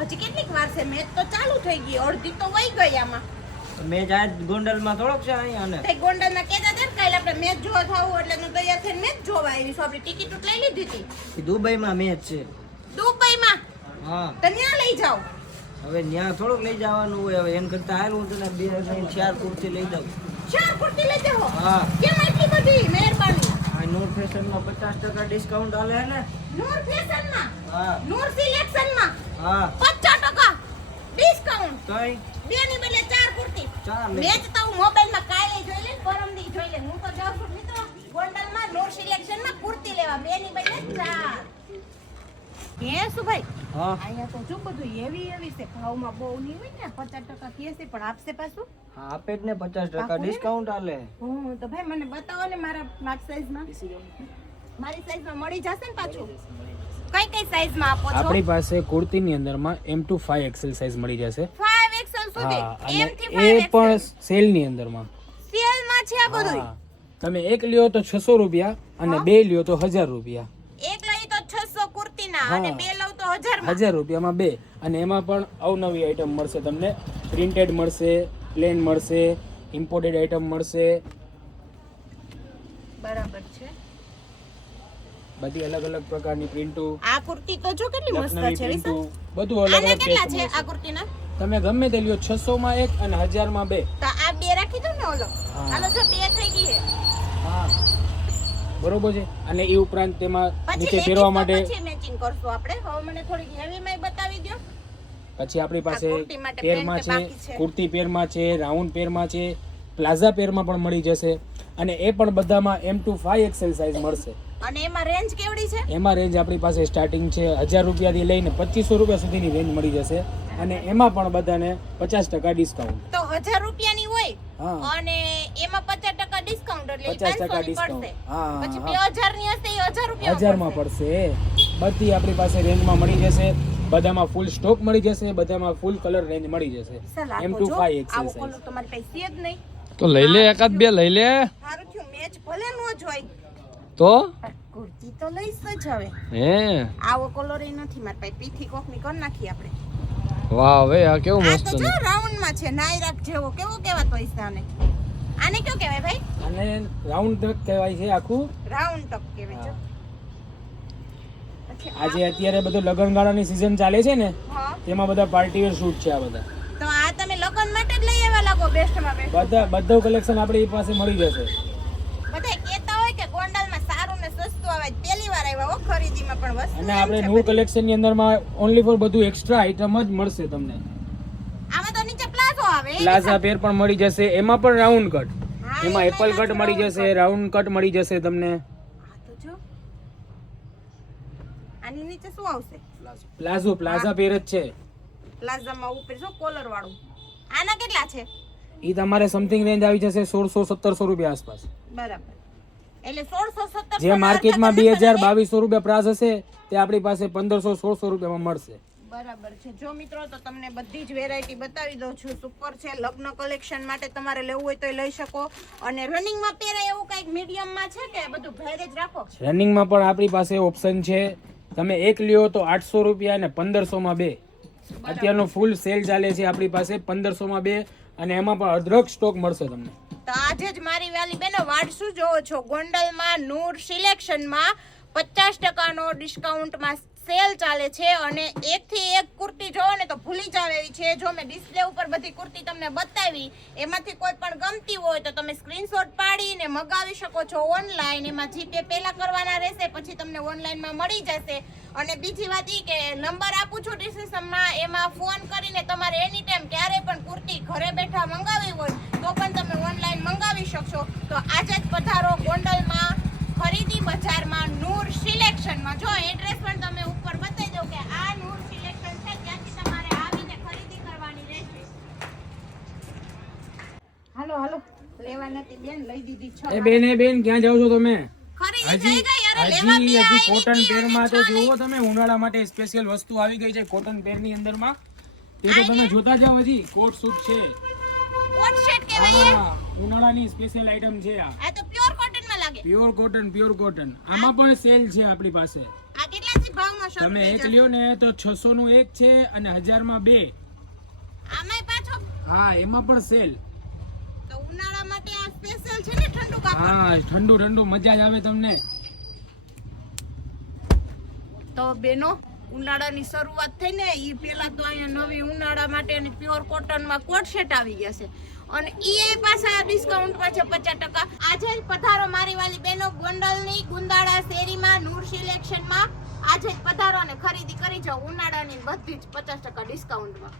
હજી કેટલીક વાર છે? મેચ તો ચાલુ થઈ ગઈ, અડધી તો વહી ગઈ આમાં. મેચ આજ ગોંડલમાં થોડોક છે અહીંયા ને તે ગોંડલના કહેતા હતા ને કાલે આપણે મેચ જોવા થાવું એટલે હું તૈયાર થઈને મેચ જોવા આવી છું. આપણી ટિકિટ લઈ લીધી હતી દુબઈમાં મેચ છે. દુબઈમાં. હા તો ત્યાં લઈ જાઓ. હવે ત્યાં થોડુંક લઈ જવાનું હોય. હવે એમ કરતા હાલ હું તને 2 નહીં 4 કુર્તી લઈ જાઉં. 4 કુર્તી લઈ જાઓ. હા કેમ એટલી બધી? મહેરબાની. આ નૂર ફેશનમાં 50% ડિસ્કાઉન્ટ આલે હે ને. નૂર ફેશનમાં, હા નૂર સિલેક્શનમાં હા 50% ડિસ્કાઉન્ટ. કઈ બેની બદલે 4 કુર્તી. 4 લઈ મેચ તો હું મોબાઈલમાં કાલે જોઈ લે, પરમદી જોઈ લે. હું તો જાઉં છું મિત્રો ગોંડલમાં નૂર સિલેક્શનમાં કુર્તી લેવા. બેની બદલે 4. હે સુભાઈ, હા અહીંયા તો જો બધું એવી છે. ભાવમાં બહુ નહીં હોય ને, 50% કહે છે પણ આપશે પાછું. હા આપે જ ને 50% ડિસ્કાઉન્ટ આલે. હું તો ભાઈ મને બતાવો ને મારા સાઈઝમાં. મારી સાઈઝમાં મળી જશે ને પાછું? કઈ સાઈઝમાં આપો છો? આપણી પાસે કુર્તીની અંદરમાં M to 5XL સાઈઝ મળી જશે. 5XL સુધી. હા, M અને થી એ 5XL પણ સેલની અંદરમાં. સેલમાં છે આ બધું. હા. તમે એક લ્યો તો 600 રૂપિયા અને બે લ્યો તો 1000 રૂપિયા. એક લઈ તો 600 કુર્તીના હા. અને બે લઉં તો 1000 માં. 1000 રૂપિયામાં બે. અને એમાં પણ અવનવી આઈટમ મળશે તમને. પ્રિન્ટેડ મળશે, પ્લેન મળશે, ઇમ્પોર્ટેડ આઈટમ મળશે. બરાબર છે. બધી અલગ અલગ પ્રકારની પ્રિન્ટો, આ કુર્તી તો જો કેટલી મસ્ત લખનવી છે. પ્રિન્ટો, વિશાલ, બધું અલગ આના અલગ કેટલા ટેસ્ટ છે મળશે. આ કુર્તીના? તમે ગમે તે લ્યો 600 માં એક અને 1000 માં બે. તો આ બે રાખી દો ને ઓલો. હા. હાલો જો બે થઈ ગઈ છે. હા બરોબર છે. અને એ ઉપરાંત તેમાં પછી નીચે લેગીસ પહેરવા તો માટે પછી મેચિંગ કરશું આપણે. હવે મને થોડીક હેવી માં બતાવી દો. પછી આપણી પાસે આ કુર્તી માટે પેરમાં પેન્ટ છે, બાકી છે. કુર્તી પેરમાં છે, રાઉન્ડ પેરમાં છે, પ્લાઝા પેરમાં પણ મળી જશે. અને એ પણ બધામાં M to 5XL સાઈઝ મળશે. અને એમાં રેન્જ કેવડી છે? એમાં રેન્જ આપણી પાસે સ્ટાર્ટિંગ છે 1000 રૂપિયાથી લઈને 2500 રૂપિયા સુધીની રેન્જ મળી જશે. અને એમાં પણ બધાને 50% ડિસ્કાઉન્ટ. તો 1000 રૂપિયાની હોય હા અને એમાં 50% ડિસ્કાઉન્ટ એટલે 50% 500 ની ડિસ્કાઉન્ટ. પડશે. હા, પછી હા. 2000 ની હશે એ 1000 રૂપિયા 1000 માં પડશે. બધી આપણી પાસે રેન્જમાં મળી જશે. બધામાં ફૂલ સ્ટોક મળી જશે. બધામાં ફૂલ કલર રેન્જ મળી જશે. M to 5XL આવો સાઈઝ. કલર તમારી પાસે છે જ નહીં. તો લઈ લે, એકાદ બે લઈ લે. સારું થયું મેચ ભલે નો જ હોય તો પણ કુર્તી તો લઈશ જ હવે. હે આવો કલર એ નથી મારી પાસે. પીથી કોકની કરી નાખી આપણે. વાહ હવે આ કેવું આ મસ્ત તો જો રાઉન્ડ માં છે. નાયરાક જેવો કેવો કહેવાતો હશે આને? આને કયો કહેવાય ભાઈ? અને રાઉન્ડ ટક કહેવાય છે આખું. રાઉન્ડ ટપ કહેવાય છે. પછી આજે અત્યારે બધું લગનગાળાની સીઝન ચાલે છે ને, હા, તેમાં બધા પાર્ટી વેર શૂટ છે આ બધા. તો આ તમે લગન માટે જ લઈ આવ્યા લાગો. બેસ્ટમાં બેસ્ટ બધું કલેક્શન આપણી પાસે મળી જશે. બધા કહેતા હોય કે ગોંડલમાં સારું ને સસ્તું આવે. પહેલી વાર આવ્યા હો ખરીદીમાં પણ વસ્તુ અને એમ આપણે છે નૂર બધી. કલેક્શનની અંદરમાં ઓનલી ફોર બધું એક્સ્ટ્રા આઈટમ જ મળશે તમને. આમાં તો નીચે પ્લાઝો આવે. પ્લાઝા પેર પણ મળી જશે. એમાં પણ રાઉન્ડ કટ. હા, એમાં એપલ કટ મળી જશે, રાઉન્ડ કટ મળી જશે તમને. આ તો જો આની નીચે શું આવશે? પ્લાઝા પેર જ છે. પ્લાઝામાં ઉપર જો કોલર વાળું. આના કેટલા છે? ઈ તમારે સમથિંગ રેન્જ આવી જશે 1600-1700 રૂપિયા આસપાસ. બરાબર. એટલે 1600-1700 જે માર્કેટમાં 2000-2200 રૂપિયા પ્રાઇસ હશે તે આપણી પાસે 1500-1600 રૂપિયામાં મળશે. બરાબર છે. જો મિત્રો તો તમને બધી જ વેરાયટી બતાવી દઉં છું. સુપર છે. લગ્ન કલેક્શન માટે તમારે લેવું હોય તો લઈ શકો. અને રનિંગમાં પહેરાય એવું કંઈક મીડિયમમાં છે કે બધું ભેરે જ રાખો? રનિંગમાં પણ આપણી પાસે ઓપ્શન છે. તમે એક લ્યો તો 800 રૂપિયા અને 1500 માં બે. અત્યારનો ફૂલ સેલ ચાલે છે આપણી પાસે 1500 માં બે. અને એમાં પણ અઢળક સ્ટોક મળશે તમને. તો આજે જ મારી વાલી બેનો વાડસુ જોવો છો. ગોંડલમાં નૂર સિલેક્શનમાં 50% નો ડિસ્કાઉન્ટમાં સેલ ચાલે છે. અને એકથી એક કુર્તી જોવો ને તો ભૂલી જાવ એવી છે. જો મેં ડિસ્પ્લે ઉપર બધી કુર્તી તમને બતાવી, એમાંથી કોઈ પણ ગમતી હોય તો તમે સ્ક્રીનશોટ પાડીને મગાવી શકો છો ઓનલાઈન. એમાં જીપે પહેલા કરવાના રહેશે, પછી તમને ઓનલાઈનમાં મળી જશે. અને બીજી વાત એ કે નંબર આપું છું ડિસ્ક્રિપ્શનમાં, એમાં ફોન કરીને તમારે એની ટાઈમ ક્યારે પણ કુર્તી ઘરે બેઠા મંગાવી હોય તો પણ તમે ઓનલાઈન મંગાવી શકશો. તો આજે જ પધારો ગોંડલમાં ખરીદી બજારમાં નૂર સિલેક્શનમાં. જો એડ્રેસ પણ તમે ઉપર બતાવી દો કે આ નૂર સિલેક્શન છે, ત્યાંથી તમારે આવીને ખરીદી કરવાની રહેશે. હાલો હાલો, લેવા નથી બેન, લઈ દીધી છે. બેન ક્યાં જાવ છો તમે? ખરીદી થઈ ગઈ. અરે લેવા બી હજી આવી કોટન હતી પેરમાં તો અને જુઓ તમે, ઉનાળા માટે સ્પેશિયલ વસ્તુ આવી ગઈ છે કોટન પેરની અંદરમાં. તે તો તમે જોતા જાવ. હજી કોટ સૂટ છે. કોટ સેટ કહેવાય એ. હા, ઉનાળાની સ્પેશિયલ આઈટમ છે આ. આ તો પ્યોર કોટનમાં લાગે. Pure cotton. આમાં પણ સેલ છે આપણી પાસે. આ કેટલાથી ભાવમાં તમે એક લ્યો ને તો 600 નું એક છે અને 1000 માં 2. આમાંય પાછો હા એમાં પણ સેલ. તો ઉનાળા માટે આ સ્પેશિયલ છે ને ઠંડુ કાપડ. હા ઠંડુ ઠંડુ મજા જ આવે તમને. તો બેનો ઉનાળાની શરૂઆત થઈ ને ઈ પેલા તો અહીંયા નવી ઉનાળા માટેની પ્યોર કોટનમાં કોટ સેટ આવી ગયા છે અને ઈ પાછા ડિસ્કાઉન્ટમાં છે 50%. આજે જ પધારો મારી વાલી બેનો ગોંડલની ગુંદાળા શેરીમાં નૂર સિલેક્શનમાં આજે જ પધારો અને ખરીદી કરી જાઓ ઉનાળાની બધી જ 50% ડિસ્કાઉન્ટમાં.